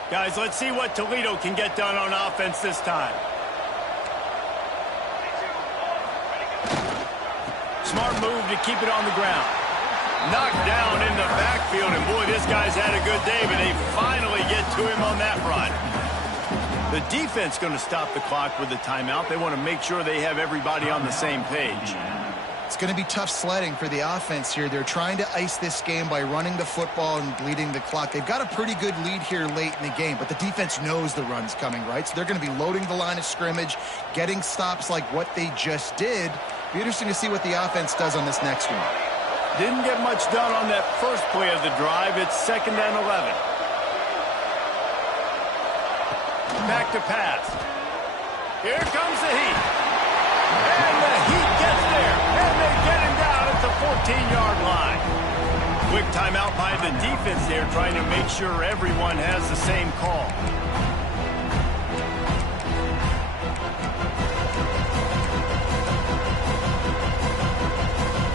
Guys, let's see what Toledo can get done on offense this time. Smart move to keep it on the ground. Knocked down in the backfield, and boy, this guy's had a good day, but they finally get to him on that run. The defense going to stop the clock with a timeout. They want to make sure they have everybody on the same page. It's going to be tough sledding for the offense here. They're trying to ice this game by running the football and bleeding the clock. They've got a pretty good lead here late in the game, but the defense knows the run's coming, right? So they're going to be loading the line of scrimmage, getting stops like what they just did. Be interesting to see what the offense does on this next one. Didn't get much done on that first play of the drive. It's 2nd and 11. Back to pass. Here comes the heat. And the heat gets there. And they get him down at the 14-yard line. Quick timeout by the defense there, trying to make sure everyone has the same call.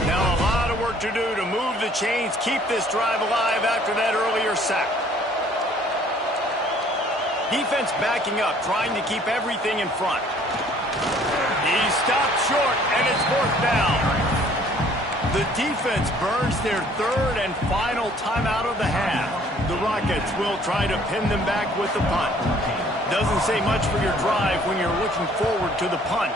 Now a lot of work to do to move the chains, keep this drive alive after that earlier sack. Defense backing up, trying to keep everything in front. He stopped short, and it's 4th down. The defense burns their 3rd and final timeout of the half. The Rockets will try to pin them back with the punt. Doesn't say much for your drive when you're looking forward to the punt.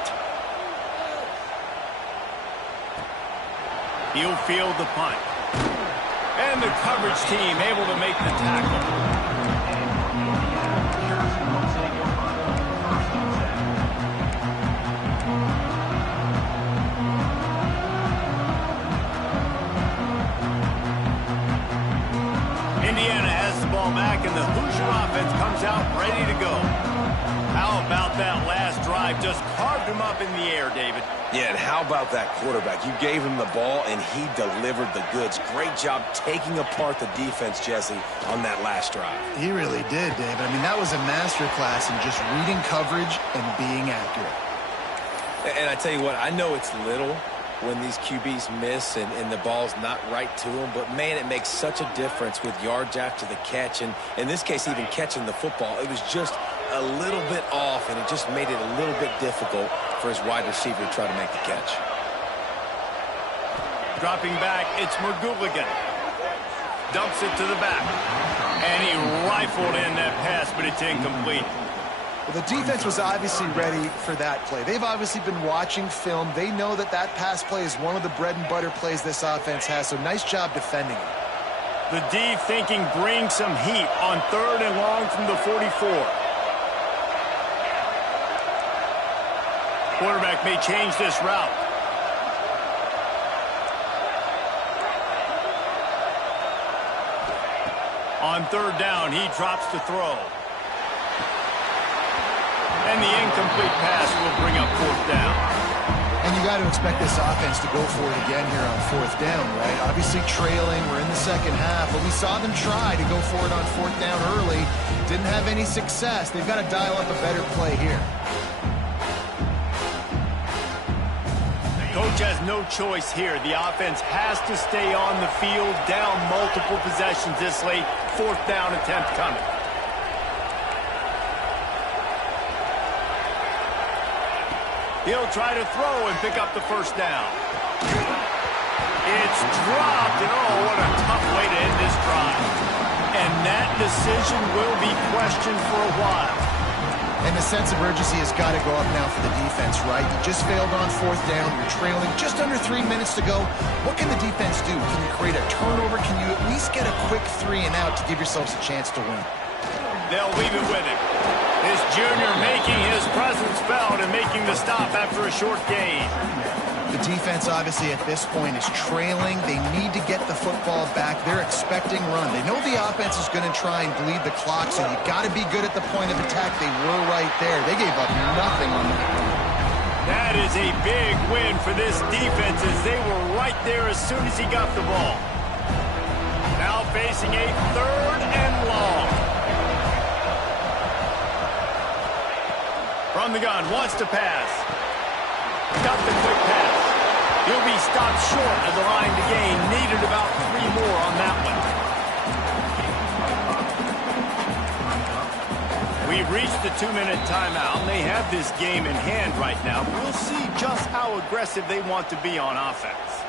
He'll field the punt. And the coverage team able to make the tackle. Indiana has the ball back, and the Hoosier offense comes out ready to go. How about that last drive? Just carved him up in the air, David. Yeah, and how about that quarterback? You gave him the ball, and he delivered the goods. Great job taking apart the defense, Jesse, on that last drive. He really did, David. I mean, that was a masterclass in just reading coverage and being accurate. And I tell you what, I know it's little when these QBs miss and the ball's not right to them, but man, it makes such a difference with yards after the catch, and in this case, even catching the football. It was just a little bit off, and it just made it a little bit difficult for his wide receiver to try to make the catch. Dropping back, it's McGooligan. Dumps it to the back. And he rifled in that pass, but it's incomplete. Well, the defense was obviously ready for that play. They've obviously been watching film. They know that that pass play is one of the bread and butter plays this offense has, so nice job defending it. The D thinking bring some heat on 3rd and long from the 44. Quarterback may change this route. On third down, he drops to throw. And the incomplete pass will bring up fourth down. And you got to expect this offense to go for it again here on fourth down, right? Obviously trailing, we're in the second half, but we saw them try to go for it on fourth down early. Didn't have any success. They've got to dial up a better play here. Coach has no choice here. The offense has to stay on the field, down multiple possessions this late. Fourth down attempt coming. He'll try to throw and pick up the first down. It's dropped, and oh, what a tough way to end this drive. And that decision will be questioned for a while. And the sense of urgency has got to go up now for the defense, right? You just failed on fourth down. You're trailing just under 3 minutes to go. What can the defense do? Can you create a turnover? Can you at least get a quick 3 and out to give yourselves a chance to win? They'll leave it with him. This junior making his presence felt and making the stop after a short gain. The defense, obviously, at this point is trailing. They need to get the football back. They're expecting run. They know the offense is going to try and bleed the clock, so you got to be good at the point of attack. They were right there. They gave up nothing on that. That is a big win for this defense as they were right there as soon as he got the ball. Now facing a third and long. From the gun, wants to pass. Got the quick pass. He'll be stopped short of the line to gain. Needed about 3 more on that one. We've reached the 2-minute timeout, and they have this game in hand right now. We'll see just how aggressive they want to be on offense.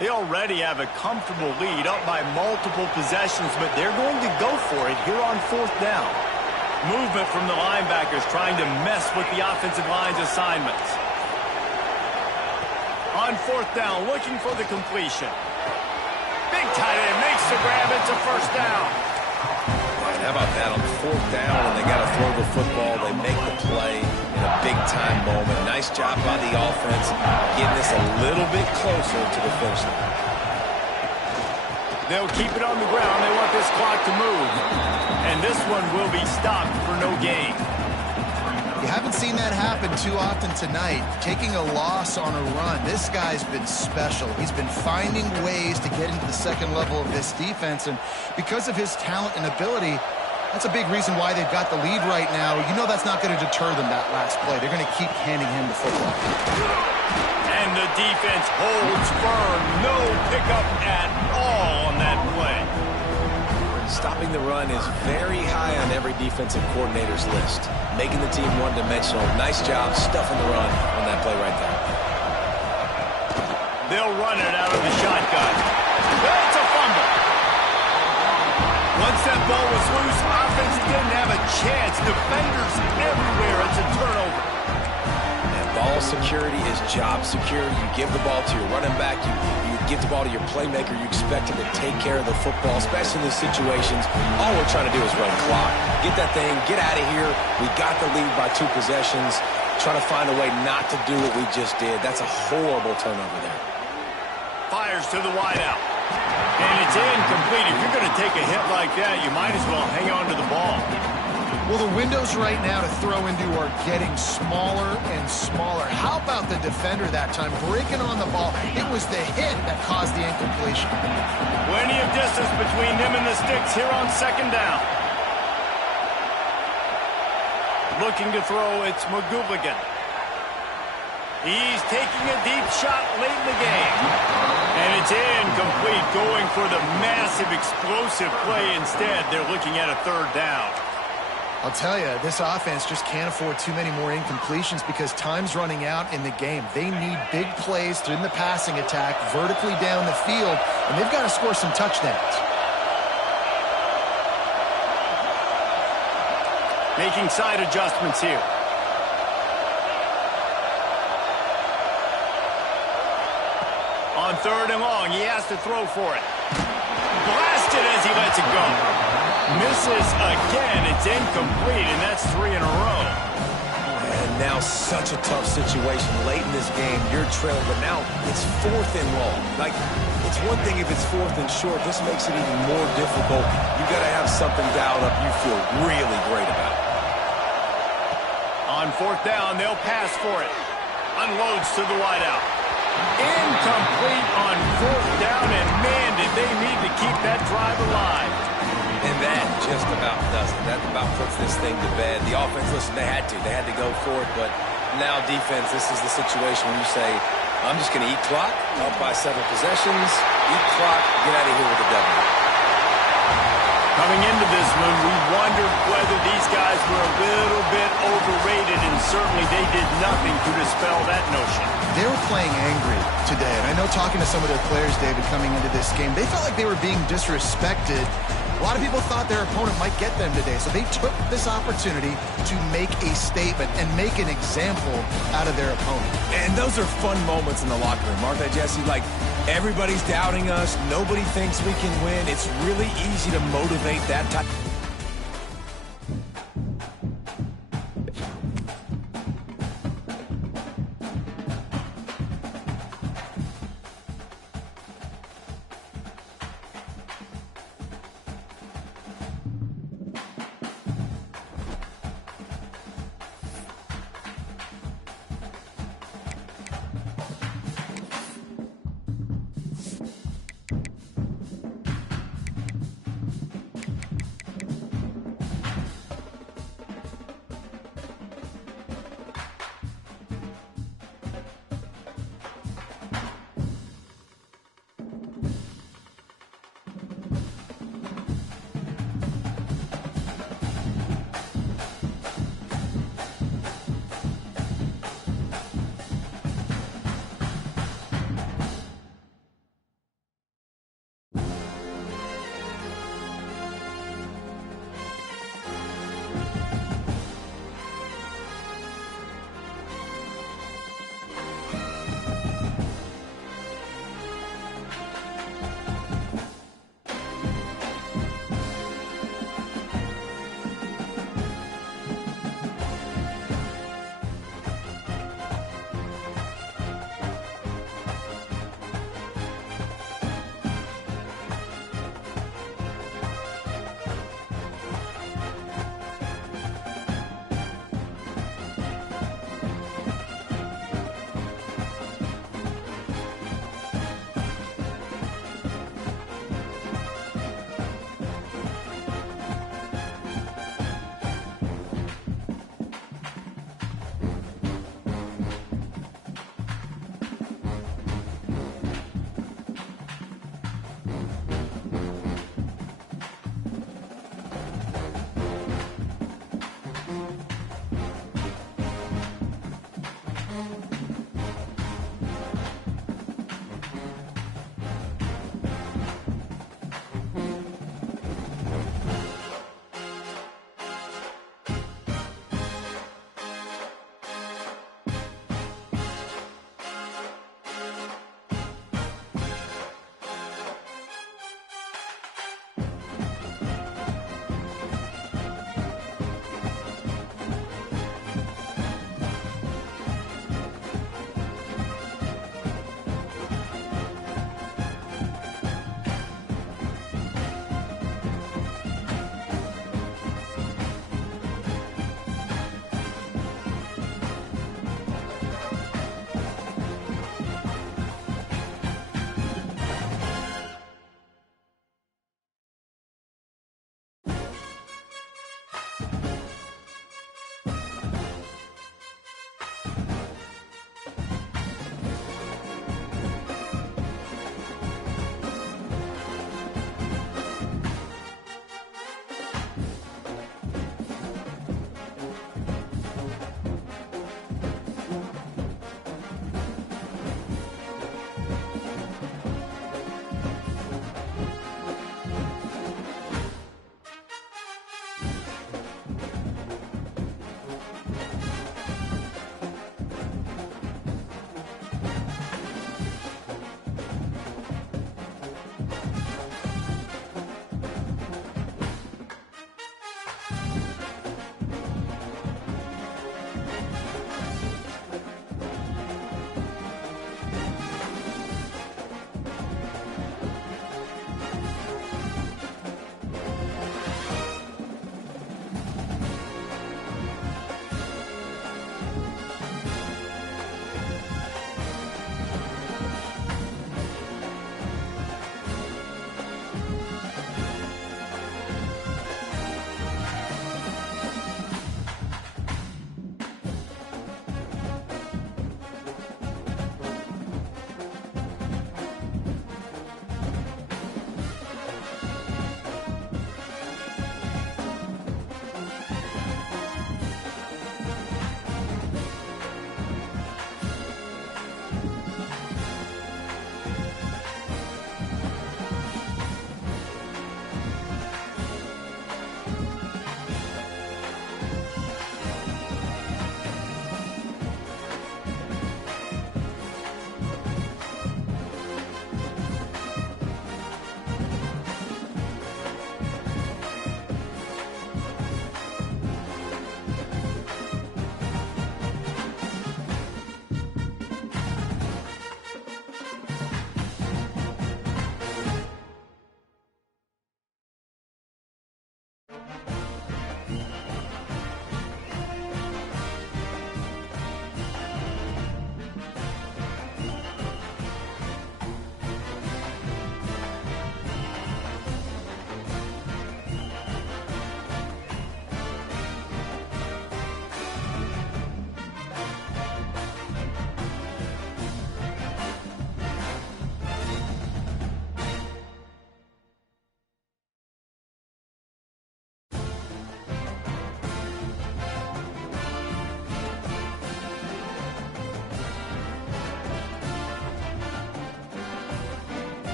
They already have a comfortable lead, up by multiple possessions, but they're going to go for it here on fourth down. Movement from the linebackers trying to mess with the offensive line's assignments. On fourth down, looking for the completion. Big tight end makes the grab. It's a first down. And how about that on fourth down when they got to throw the football, they make the play in a big-time moment. Nice job by the offense, getting this a little bit closer to the finish line. They'll keep it on the ground. They want this clock to move. And this one will be stopped for no gain. You haven't seen that happen too often tonight. Taking a loss on a run. This guy's been special. He's been finding ways to get into the second level of this defense. And because of his talent and ability, that's a big reason why they've got the lead right now. You know that's not going to deter them that last play. They're going to keep handing him the football. And the defense holds firm. No pickup at all on that play. Stopping the run is very high on every defensive coordinator's list. Making the team one-dimensional. Nice job stuffing the run on that play right there. They'll run it out of the shotgun. That's a fumble. Once that ball was loose, offense didn't have a chance. Defenders everywhere. It's a turnover. And ball security is job security. You give the ball to your running back. You give the ball to your playmaker. You expect him to take care of the football, especially in these situations. All we're trying to do is run clock. Get that thing. Get out of here. We got the lead by 2 possessions. Trying to find a way not to do what we just did. That's a horrible turnover there. Fires to the wideout. And it's incomplete. If you're going to take a hit like that, you might as well hang on to the ball. Well, the windows right now to throw into are getting smaller and smaller. How about the defender that time breaking on the ball? It was the hit that caused the incompletion. Plenty of distance between them and the sticks here on second down. Looking to throw, it's McGooligan. He's taking a deep shot late in the game. And it's incomplete, going for the massive explosive play instead. They're looking at a third down. I'll tell you, this offense just can't afford too many more incompletions because time's running out in the game. They need big plays in the passing attack, vertically down the field, and they've got to score some touchdowns. Making side adjustments here. 3rd and long. He has to throw for it. Blasted as he lets it go. Misses again. It's incomplete, and that's 3 in a row. And now such a tough situation. Late in this game, you're trailing, but now it's 4th and long. Like, it's one thing if it's 4th and short. This makes it even more difficult. You got to have something dialed up you feel really great about. On 4th down, they'll pass for it. Unloads to the wideout. Incomplete on 4th down, and man, did they need to keep that drive alive. And that just about does it. That about puts this thing to bed. The offense, listen, they had to go for it, but now defense, this is the situation when you say, I'm just going to eat clock, up by 7 possessions, eat clock, get out of here with the W. Coming into this one, we wondered whether these guys were a little bit overrated, and certainly they did nothing to dispel that notion. They were playing angry today, and I know talking to some of their players, David, coming into this game, they felt like they were being disrespected. A lot of people thought their opponent might get them today, so they took this opportunity to make a statement and make an example out of their opponent. And those are fun moments in the locker room, aren't they, Jesse? Like, everybody's doubting us. Nobody thinks we can win. It's really easy to motivate that type.